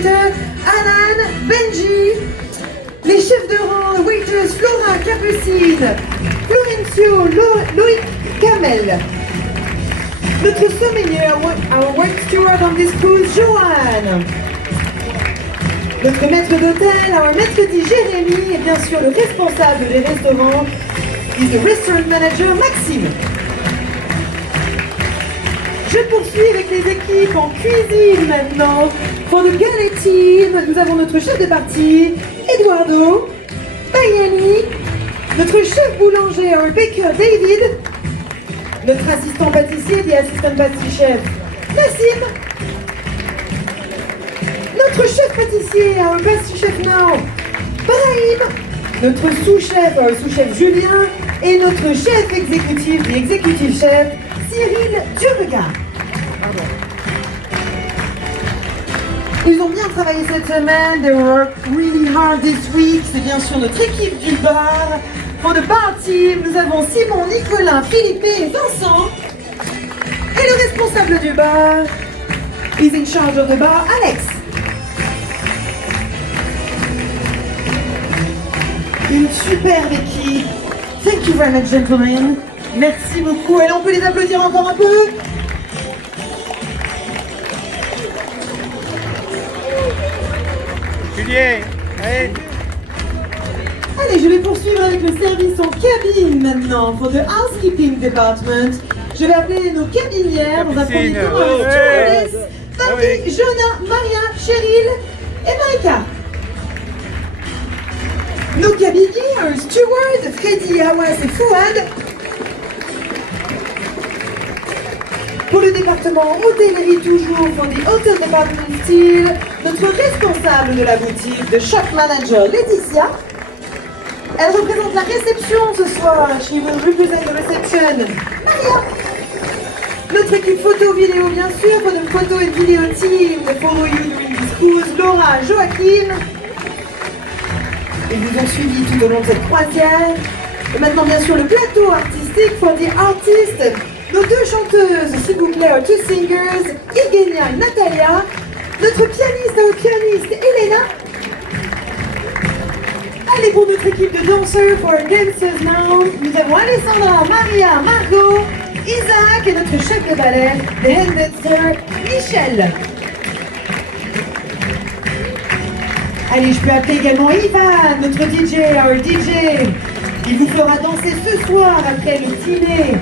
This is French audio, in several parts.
waiter, Alan, Benji, les chefs de rang, waiters, Flora, Capucine, Florencio, Loïc, Kamel. Notre sommelier, our work steward on this cruise, Johan. Notre maître d'hôtel, our maître dit Jérémy, et bien sûr le responsable des restaurants, is the restaurant manager, Maxime. Je poursuis avec les équipes en cuisine maintenant. For the galley team, nous avons notre chef de partie, Eduardo, Bayani, notre chef boulanger, our baker, David, notre assistant pâtissier, the assistant pâtissier chef, Nassim, notre chef pâtissier, our pastry chef now, Brahim, notre sous-chef, our sous-chef Julien, et notre chef exécutif, the executive chef, Cyril Duregard. Ils ont bien travaillé cette semaine, they worked really hard this week. C'est bien sûr notre équipe du bar. For the bar team, nous avons Simon, Nicolas, Philippe et Vincent. Et le responsable du bar, is in charge of the bar, Alex. Une superbe équipe. Thank you very much, gentlemen. Merci beaucoup. Et on peut les applaudir encore un peu. Julien, allez. Allez, je vais poursuivre avec le service en cabine maintenant. For the housekeeping department, je vais appeler nos cabinières. Dans un premier temps, stewardess, Barbie, Jonah, Maria, Cheryl et Marika. Nos cabiniers, un steward, Freddy, Hawas et Fouad. Pour le département hôtellerie toujours, pour the hotel department still, notre responsable de la boutique, de shop manager, Laetitia. Elle représente la réception ce soir. She will represent the reception. Maria. Notre équipe photo-vidéo, bien sûr, pour the photo and video team, the follow you during this cruise, Laura, Joachim. Ils vous ont suivi tout au long de cette croisière. Et maintenant, bien sûr, le plateau artistique for the artists. Nos deux chanteuses, s'il vous plaît, our two singers, Igenia et Natalia. Notre pianiste, our pianiste, Elena. Allez, pour notre équipe de danseurs, for our dancers now, nous avons Alessandra, Maria, Margot, Isaac et notre chef de ballet, the head dancer, Michel. Allez, je peux appeler également Ivan, notre DJ, our DJ. Il vous fera danser ce soir après le dîner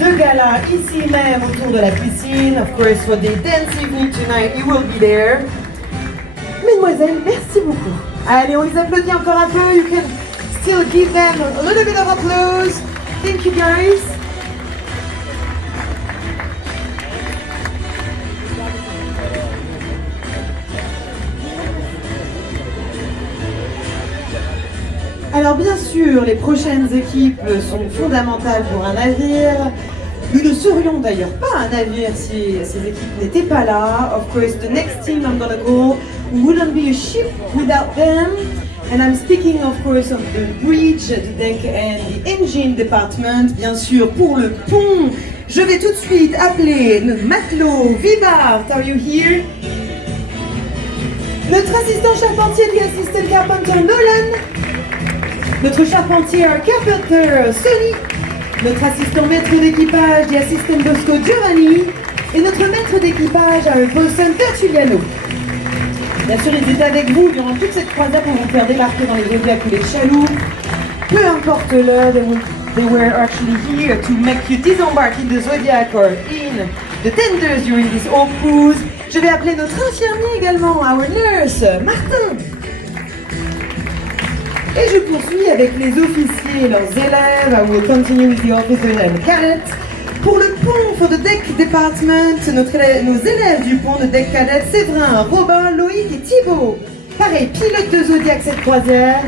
de gala ici même autour de la piscine. Of course, for the dance evening tonight, he will be there. Mesdemoiselles, merci beaucoup. Allez, on les applaudit encore un peu. You can still give them a little bit of applause. Thank you, guys. Alors bien sûr, les prochaines équipes sont fondamentales pour un navire. Nous ne serions d'ailleurs pas un navire si ces équipes n'étaient pas là. Of course, the next team I'm gonna go wouldn't be a ship without them. And I'm speaking, of course, of the bridge, the deck and the engine department. Bien sûr, pour le pont, je vais tout de suite appeler notre matelot, Vibart, are you here? Notre assistant charpentier, the assistant carpenter, Nolan. Notre charpentier, carpenter, Sonny. Notre assistant maître d'équipage, the assistant Bosco, Giovanni. Et notre maître d'équipage, bosun, Tertuliano. Bien sûr, ils étaient avec vous durant toute cette croisière pour vous faire débarquer dans les zodiacs ou les chaloupes. Peu importe l'heure, they were actually here to make you disembark in the zodiac or in the tenders during this whole cruise. Je vais appeler notre infirmier également, our nurse, Martin. Et je poursuis avec les officiers et leurs élèves. I will continue with the officers and cadets. Pour le pont, for the deck department, nos élèves du pont de deck cadet, Séverin, Robin, Loïc et Thibaut. Pareil, pilote de Zodiac cette croisière.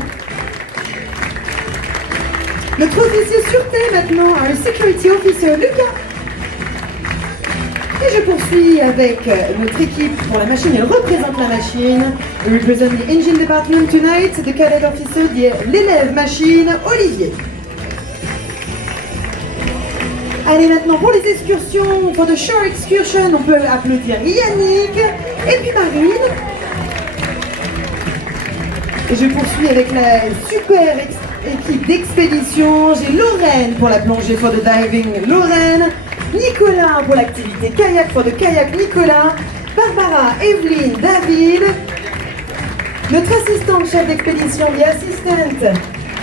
Notre officier sûreté maintenant, un security officer, Lucas. Et je poursuis avec notre équipe pour la machine, elle représente la machine. We represent the engine department tonight, the cadet officer, l'élève machine, Olivier. Allez, maintenant pour les excursions, pour the shore excursion, on peut applaudir Yannick et puis Marine. Et je poursuis avec la super équipe d'expédition. J'ai Lorraine pour la plongée for the diving, Lorraine. Nicolas pour l'activité kayak for the kayak, Nicolas. Barbara, Evelyne, David. Notre assistante chef d'expédition, the assistant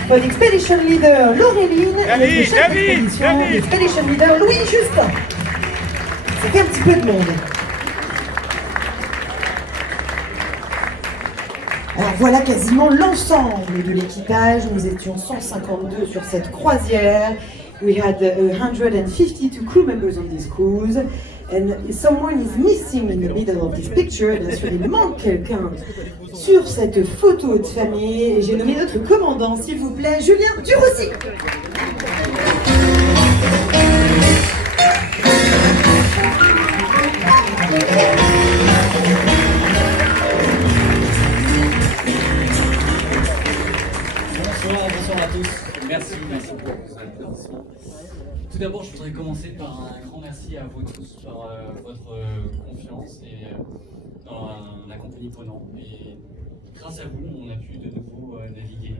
for the expedition leader, Laureline. Et notre chef d'expédition, the expedition leader, Louis Justin. Ça fait un petit peu de monde. Alors voilà quasiment l'ensemble de l'équipage. Nous étions 152 sur cette croisière. We had 152 crew members on this cruise. And someone is missing in the middle of this picture. Bien sûr, il manque quelqu'un sur cette photo de famille. Et j'ai nommé notre commandant, s'il vous plaît, Julien Durossi. Bonsoir à tous, merci pour vos applaudissements. Tout d'abord, je voudrais commencer par un grand merci à vous tous pour votre confiance et dans la compagnie Ponant. Et grâce à vous, on a pu de nouveau naviguer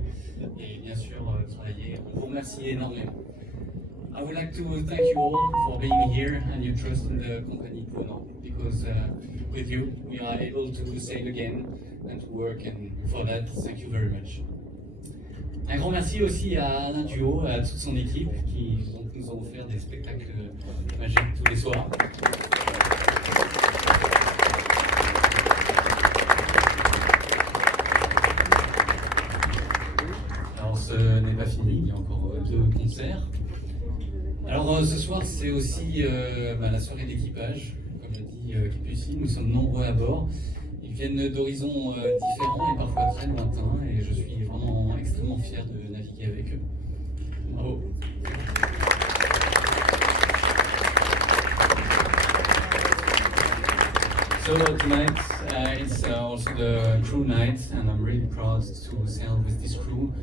et bien sûr travailler. On vous remercie énormément. I would like to thank you all for being here and your trust in the company Ponant, because with you we are able to sail again and to work, and for that, thank you very much. Un grand merci aussi à Alain Duo, à toute son équipe qui nous ont offert des spectacles magiques tous les soirs. Alors ce n'est pas fini, il y a encore 2 concerts. Alors ce soir c'est aussi la soirée d'équipage, comme l'a dit Capucine, nous sommes nombreux à bord. Ils viennent d'horizons différents et parfois très lointains, et je suis vraiment extrêmement fier de naviguer avec eux. Bravo. So tonight it's also the crew night, and I'm really proud to sail with this crew.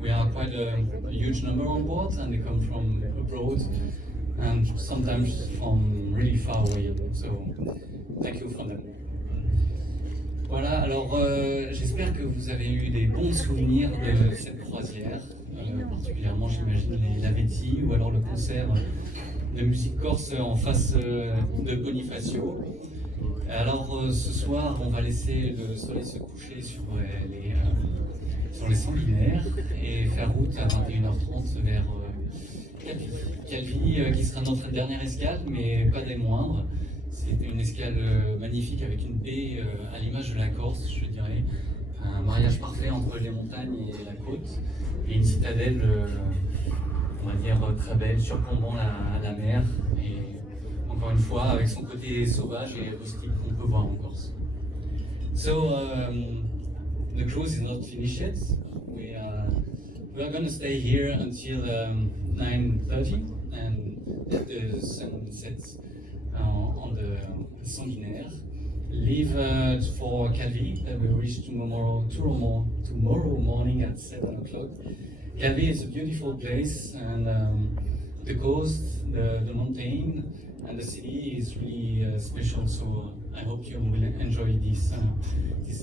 We are quite a huge number on board, and they come from abroad and sometimes from really far away. So thank you for them. Voilà, alors j'espère que vous avez eu des bons souvenirs de cette croisière, particulièrement j'imagine les Lavetti ou alors le concert de musique corse en face de Bonifacio. Alors ce soir, on va laisser le soleil se coucher sur les Sanguinaires et faire route à 21h30 vers Calvi. Calvi qui sera notre dernière escale, mais pas des moindres. C'est une escale magnifique avec une baie à l'image de la Corse, je dirais. Un mariage parfait entre les montagnes et la côte. Et une citadelle, on va dire, très belle, surplombant la mer. Et encore une fois, avec son côté sauvage et rustique qu'on peut voir en Corse. So, the cruise is not finished yet. We are going to stay here until 9:30 and the sun sets on the Sanguinaire. Leave for Calvi that will reach tomorrow morning at 7 o'clock. Calvi is a beautiful place, and the coast, the mountain, and the city is really special. So I hope you will enjoy this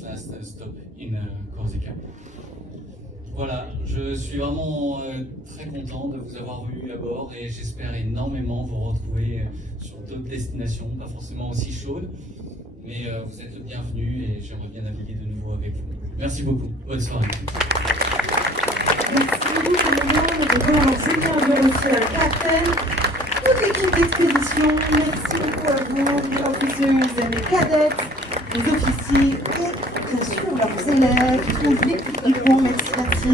last stop in Corsica. Voilà, je suis vraiment très content de vous avoir eu à bord et j'espère énormément vous retrouver sur d'autres destinations, pas forcément aussi chaudes, mais vous êtes le bienvenu et j'aimerais bien naviguer de nouveau avec vous. Merci beaucoup, bonne soirée. Merci beaucoup, Julien Durossi, capitaine, toute l'équipe d'expédition. Merci beaucoup à vous, les officiers, les cadettes, les officiers et bien sûr leurs élèves, toute l'équipe du pont. Merci.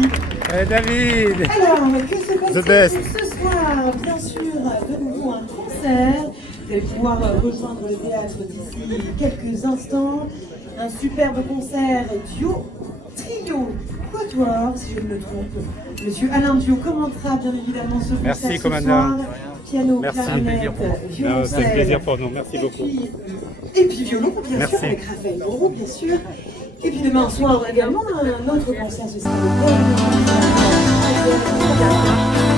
Hey David! Alors, que se passe-t-il ce soir? Bien sûr, de nouveau un concert. Vous allez pouvoir rejoindre le théâtre d'ici quelques instants. Un superbe concert trio, quatuor, si je ne me trompe. Monsieur Alain Duo commentera bien évidemment ce concert ce soir. Piano, clarinette, violoncelle. C'est un plaisir pour nous, merci beaucoup. Et puis violon, bien sûr, avec Raphaël Moreau, bien sûr. Et puis demain soir, on a également un autre concert, ce sera le